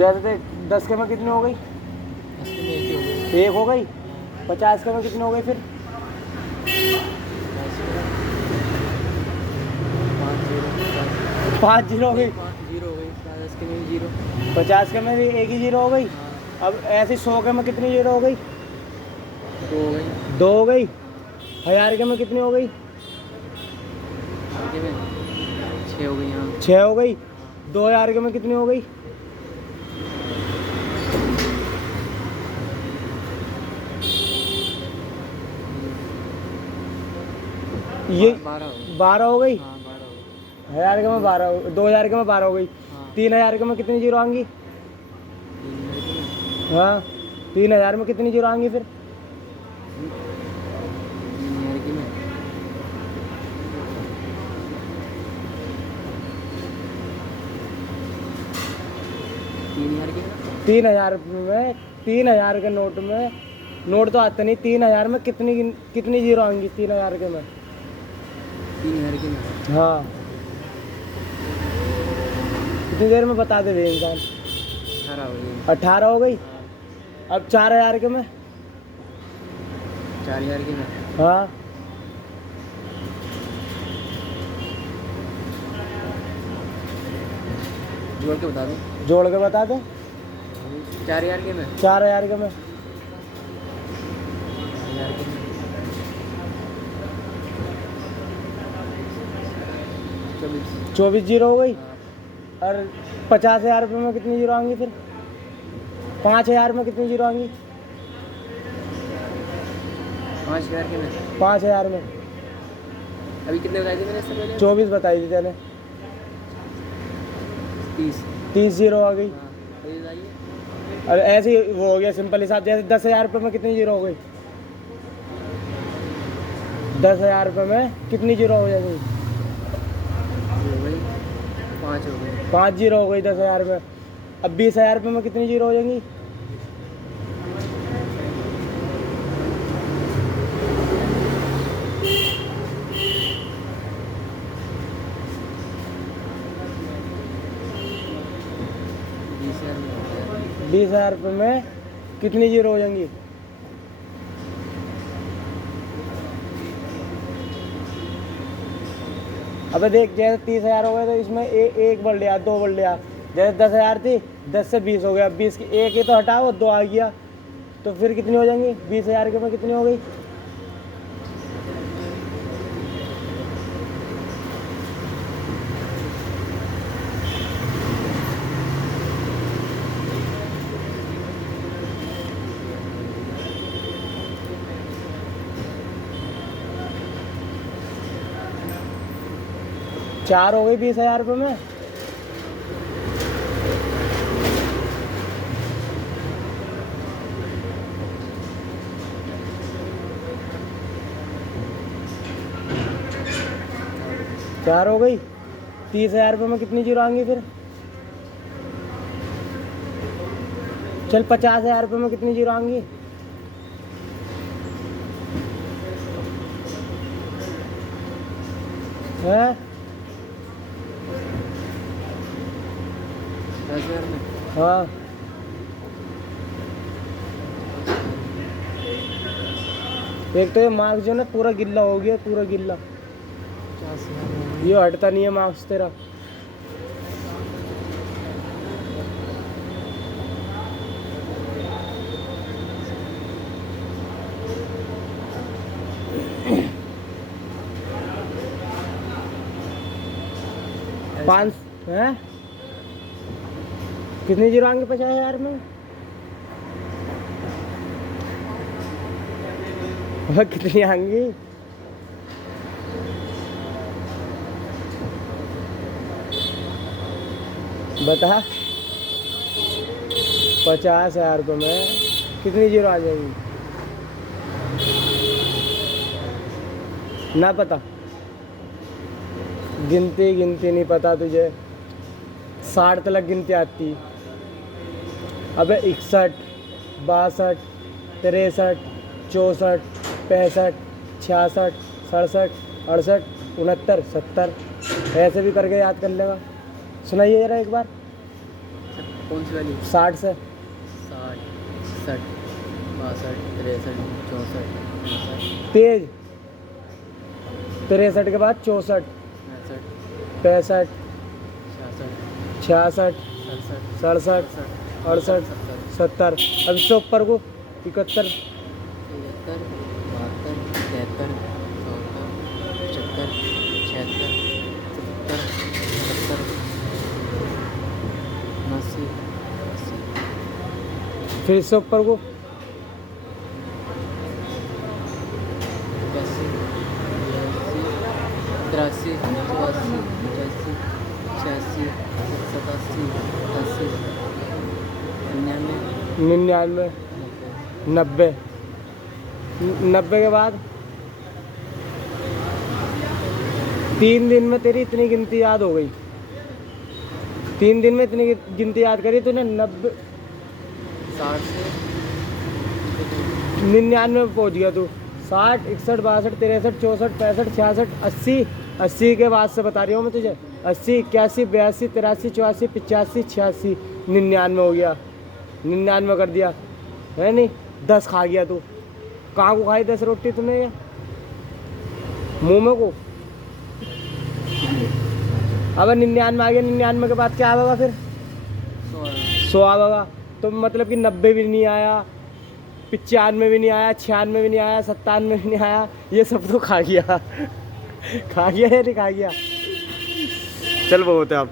जैसे 10 के में कितनी हो गई? 10 के में एक ही हो गई। एक हो गई। 50 के में कितनी हो गई फिर? 5 जीरो हो गई। 5 जीरो हो गई। 10 के में भी जीरो। 50 के में भी एक ही जीरो हो गई। हाँ। अब ऐसे 100 के में कितनी जीरो हो गई? 2 हो गई। 2 हो गई। 1000 के में कितनी हो गई? 10 के में 6 हो गई। हाँ 6 हो गई। 2000 के में कितनी हो गई? ये 12 हो गई। हाँ 12 हो गई। 1000 के में 12 2000 के में 12 हो गई। हाँ 3000 के में कितनी जीरो आएंगी? 3000 के में हाँ 3000 में कितनी जीरो आएंगी फिर? 3000 के में 3000 के में 3000 के नोट में, नोट तो आते नहीं, 3000 में कितनी कितनी जीरो आएंगी 3000 के में? 3000 के में हाँ कितनी देर में बता दे रहे इंसान? 18 हो गई। 18 हो गई। अब 4000 के में? 4000 के में हाँ जोड़ के बता दो। जोड़ के बता दो। 4000 के में 4000 के में 1000 के में 24 जीरो हो गई। हाँ। और 50,000 रुपये में कितनी जीरो आएंगी फिर? 5000 में कितनी जीरो आएंगी? 5000 के में 5000 में अभी कितने बताए थे मैंने इससे पहले? 24 बताई थी मैंने। 30। 30 जीरो आ गई। हाँ अभी बताइए। और ऐसे ही वो हो गया सिंपल हिसाब। जैसे 10,000 रुपये में कितनी जीरो हो गई? 10,000 रुपये में कितनी जीरो हो जाएगी? हो गई 5 हो गई। 5 जीरो हो गई 10,000 में। अब 20,000 रुपये में कितनी जीरो हो जाएंगी? $20,000 20,000 रुपये में कितनी जीरो हो जाएंगी? अबे देख, जैसे 30,000 हो गए तो इसमें एक बढ़ लिया, 2 बढ़ लिया। जैसे 10,000 थी, 10 से 20 हो गया। 20 की एक ही तो हटाओ, 2 आ गया, तो फिर कितनी हो जाएंगी? 20,000 के में कितनी हो गई? चार हो गई 20,000 रुपये में। चार हो गई। 30,000 रुपये में कितनी जीरो आएंगी फिर? चल 50,000 रुपये में कितनी जीरो आएंगी? है 10,000 में हाँ एक तो ये मार्क्स जो ना पूरा गिल्ला हो गया, पूरा गिल्ला। 50,000 ये हटता नहीं है मार्क्स तेरा। पाँच है कितनी जीरो आएंगे 50,000 में? और कितनी आएंगी? बता। 50,000 रुपये में कितनी जीरो आ जाएगी? ना पता? गिनती गिनती नहीं पता तुझे? 60 तक गिनती आती। अबे 61, 62, 63, 64, 65, 66, 67, 68, 69, 70 ऐसे भी करके याद कर लेगा। सुनाइए जरा एक बार। कौन सी वाली? 60 से 60, 61, 62, 63, 64, 65, तेज 63 के बाद 64, 65, 65, 66, 66, 67, 67, 68, 70। अब इससे ऊपर को 71, 73, 72, 73, 74, 75, 76, 77, 80, 80, फिर इससे ऊपर को 81, 82, 83, 84, 85, 86, 87, 88, 99, 90, 90 के बाद 3 दिन में तेरी इतनी गिनती याद हो गई। 3 दिन में इतनी गिनती याद करी तूने। 90, 60 से 99 में पहुंच गया तू। 60, 61, 62, 63, 64, 65, 66, 80। 80 के बाद से बता रही हूँ मैं तुझे। 80, 81, 82, 83, 84, 85, 86, 99 हो गया। 99 कर दिया है नहीं। 10 खा गया तू। कहाँ को खाई 10 रोटी तूने? ये मुँह में को। अब 99 आ गया। 99 के बाद क्या होगा फिर? 100 आएगा। तो मतलब कि 90 भी नहीं आया, 95 भी नहीं आया, 96 भी नहीं आया, 97 भी नहीं आया। ये सब तो खा गया। खा गया या नहीं खा गया? चल बहुत है अब।